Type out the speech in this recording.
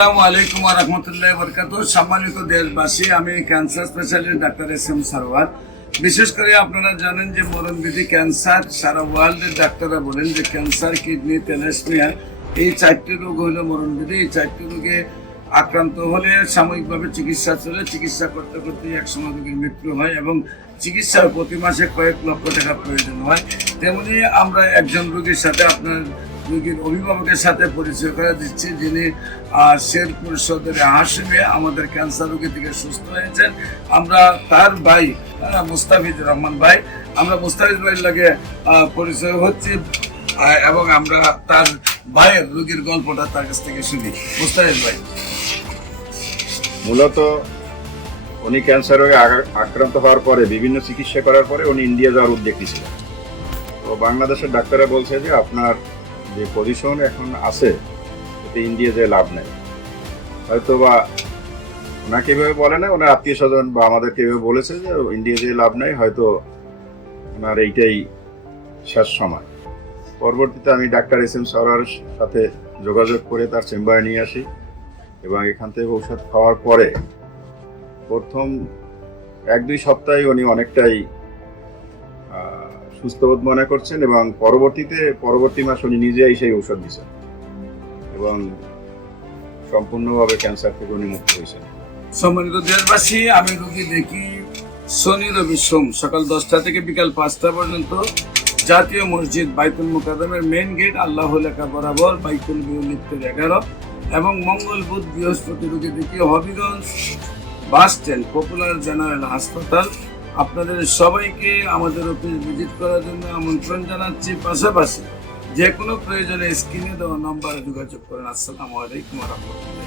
আসসালামু আলাইকুম ওয়া রাহমাতুল্লাহি ওয়া বারাকাতুহু। সম্মানিত দেশবাসী, আমি cancer specialist doctor SM. Sarwar. বিশেষ করে আপনারা জানেন যে মরণবিধি ক্যান্সার, সারা ওয়ার্ল্ডের ডাক্তাররা বলেন যে ক্যান্সার, কিডনি, থ্যালাসেমিয়া এই 4টি রোগ হলো মরণবিধি। এই 4টি রোগে আক্রান্ত হলে সাময়িকভাবে চিকিৎসা চলে, চিকিৎসা করতে করতে একসময় রোগীর মৃত্যু হয় এবং চিকিৎসার প্রতি মাসে কয়েক লক্ষ টাকা প্রয়োজন হয়। তেমনি আমরা একজন রোগীর সাথে আপনার রোগীর অভিভাবকের সাথে পরিচয় করে দিচ্ছি, যিনি শেরপুর সদরে হাসিমে আমাদের ক্যান্সার রোগী থেকে সুস্থ হয়েছেন। আমরা তার ভাই মুস্তাফিজুর রহমান ভাই, আমরা মুস্তাফিজ ভাইয়ের লাগে পরিচয় হচ্ছি এবং আমরা তার ভাইয়ের রোগীর গল্পটা তার কাছ থেকে শুনি। মুস্তাফিজ ভাই, মূলত উনি ক্যান্সার রোগে আক্রান্ত হওয়ার পরে বিভিন্ন চিকিৎসা করার পরে উনি ইন্ডিয়া যাওয়ার উদ্যোগ নিয়েছিলেন। তো বাংলাদেশের ডাক্তাররা বলছে যে আপনার যে পজিশন এখন আছে এতে ইন্ডিয়া যে লাভ নেই। হয়তো বা ওনাকে এভাবে বলে না, ওনার আত্মীয় স্বজন বা আমাদেরকে এভাবে বলেছে যে ইন্ডিয়া যে লাভ নেই, হয়তো ওনার এইটাই শেষ সময়। পরবর্তীতে আমি ডাক্তার এস.এম. সারওয়ারের সাথে যোগাযোগ করে তার চেম্বারে নিয়ে আসি এবং এখান থেকে ঔষধ খাওয়ার পরে প্রথম 1-2 সপ্তাহে উনি অনেকটাই সুস্থবোধ মনে করছেন এবং পরবর্তী মাস উনি নিজেই সেই ঔষধ দিচ্ছেন এবং সম্পূর্ণভাবে ক্যান্সার থেকে উনি মুক্ত হয়েছেন। সম্মানিত দেশবাসী, আমি রোগী দেখি শনি, রবি, সোম সকাল 10টা থেকে বিকাল 5টা পর্যন্ত জাতীয় মসজিদ বাইতুল মুকাররমের মেইন গেট আল্লাহ লেখা বরাবর বাইতুল বিউলিপ্তের 11 এবং মঙ্গল, বুধ, বৃহস্পতি রোগী দেখি Habiganj bus stand popular general হাসপাতাল। আপনাদের সবাইকে আমাদের অফিস ভিজিট করার জন্য আমন্ত্রণ জানাচ্ছি। পাশাপাশি যে কোনো প্রয়োজনে স্ক্রিনে দেওয়া নম্বরে যোগাযোগ করেন। আসসালামু আলাইকুম ওয়া রাহমাতুল্লাহ।